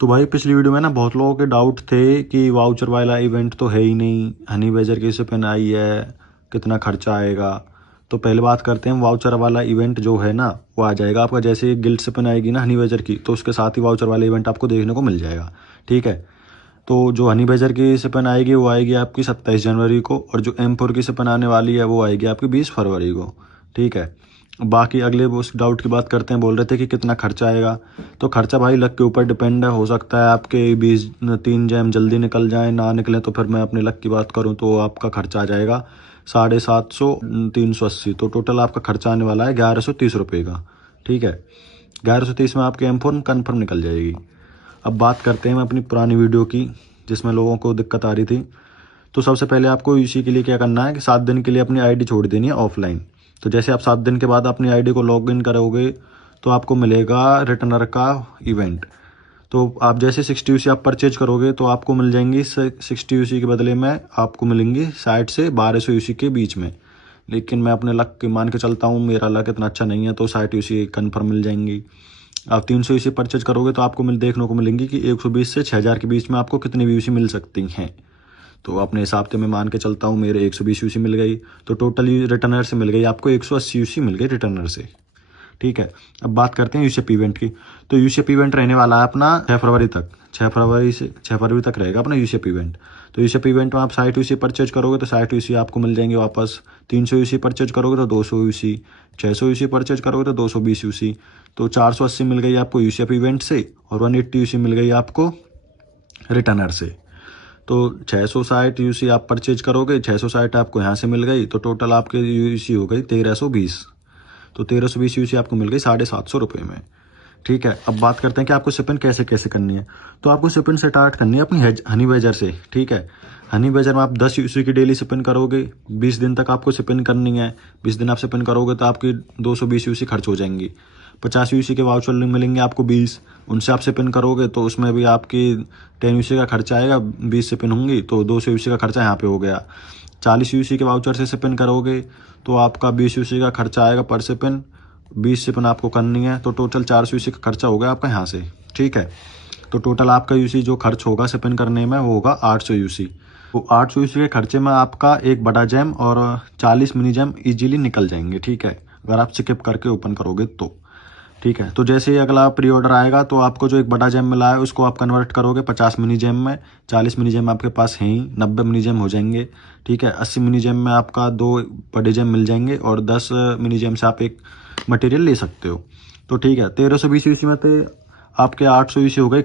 तो भाई पिछली वीडियो में ना बहुत लोगों के डाउट थे कि वाउचर वाला इवेंट तो है ही नहीं, हनी बेजर की सिपिन आई है, कितना खर्चा आएगा। तो पहले बात करते हैं, वाउचर वाला इवेंट जो है ना वो आ जाएगा आपका। जैसे गिल्ड सिपिन आएगी ना हनी बेजर की, तो उसके साथ ही वाउचर वाला इवेंट आपको देखने को मिल जाएगा। ठीक है। तो जो हनी बेजर की सिपिन आएगी वो आएगी आपकी 27 जनवरी को, और जो M4 की सिपिन आने वाली है वो आएगी आपकी 20 फरवरी को। ठीक है। बाकी अगले वो उस डाउट की बात करते हैं, बोल रहे थे कि कितना खर्चा आएगा। तो खर्चा भाई लक के ऊपर डिपेंड है, हो सकता है आपके 3 जैम जल्दी निकल जाए, ना निकले तो फिर मैं अपने लक की बात करूं तो आपका खर्चा आ जाएगा 750 380। तो टोटल आपका खर्चा आने वाला है 1130 रुपये का। ठीक है। 1130 में आपकी M4 कन्फर्म निकल जाएगी। अब बात करते हैं अपनी पुरानी वीडियो की जिसमें लोगों को दिक्कत आ रही थी। तो सबसे पहले आपको इसी के लिए क्या करना है कि 7 दिन के लिए अपनी आईडी छोड़ देनी है ऑफलाइन। तो जैसे आप 7 दिन के बाद अपनी आईडी को लॉग इन करोगे तो आपको मिलेगा रिटर्नर का इवेंट। तो आप जैसे 60 यूसी आप परचेज करोगे तो आपको मिल जाएंगी 60 यूसी के बदले में आपको मिलेंगी 60 से 1200 यूसी के बीच में। लेकिन मैं अपने लक के मान के चलता हूँ, मेरा लक इतना अच्छा नहीं है, तो 60 यूसी कन्फर्म मिल जाएंगी। आप 300 यूसी परचेज करोगे तो आपको देखने को मिलेंगी कि 120 से 6000 के बीच में आपको कितनी यूसी मिल सकती हैं। तो अपने हिसाब से मैं मान के चलता हूँ मेरे 120 यूसी मिल गई, तो टोटल रिटर्नर से मिल गई आपको 180 यूसी मिल गई रिटर्नर से। ठीक है। अब बात करते हैं यूसीएफ इवेंट की। तो यूसीएफ इवेंट रहने वाला है अपना 6 फरवरी तक, 6 फरवरी तक रहेगा अपना यूसीएफ इवेंट। तो यूसीएफ इवेंट में आप 60 यूसी परचेज करोगे तो 60 यूसी आपको मिल जाएंगे वापस। 300 यूसी परचेज करोगे तो 200 यूसी, 600 यूसी परचेज करोगे तो 220 यूसी। तो 480 मिल गई आपको यूसीएफ इवेंट से, और 180 यूसी मिल गई आपको रिटर्नर से। तो 660 यूसी आप परचेज करोगे, 660 आपको यहाँ से मिल गई, तो टोटल आपके यूसी हो गई 1320। तो 1320 यूसी आपको मिल गई 750 रुपये में। ठीक है। अब बात करते हैं कि आपको सिपिन कैसे कैसे करनी है। तो आपको सिपिन से स्टार्ट करनी है अपनी हनी बेजर से। ठीक है। हनी बेजर में आप 10 यूसी की डेली सिपिन करोगे, 20 दिन तक आपको सिपिन करनी है। 20 दिन आप सिपिन करोगे तो आपकी 220 यूसी खर्च हो जाएंगी। 50 यूसी के वाउचर मिलेंगे आपको 20, उनसे आप सिपिन करोगे तो उसमें भी आपकी 10 यूसी का खर्चा आएगा, 20 सिपिन होंगी तो 200 यूसी का खर्चा यहाँ पे हो गया। 40 यूसी के वाउचर से सिपिन करोगे तो आपका 20 यूसी का खर्चा आएगा पर सिपिन, 20 सिपिन आपको करनी है, तो टोटल 400 यूसी का खर्चा हो गया आपका यहाँ से। ठीक है। तो टोटल आपका यूसी जो खर्च होगा सिपिन करने में वो होगा 800 यूसी। तो 800 यूसी के खर्चे में आपका एक बड़ा जैम और 40 मिनी जैम इजीली निकल जाएंगे। ठीक है। अगर आप स्किप करके ओपन करोगे तो। ठीक है। तो जैसे ही अगला प्री ऑर्डर आएगा तो आपको जो एक बड़ा जैम मिला है उसको आप कन्वर्ट करोगे 50 मिनी जैम में। 40 मिनी जैम आपके पास हैं ही, 90 मिनी जैम हो जाएंगे। ठीक है। 80 मिनी जैम में आपका 2 बड़े जैम मिल जाएंगे, और 10 मिनी जैम से आप एक मटेरियल ले सकते हो। तो ठीक है। 1320 यूसी में तो आपके 800 यूसी हो गए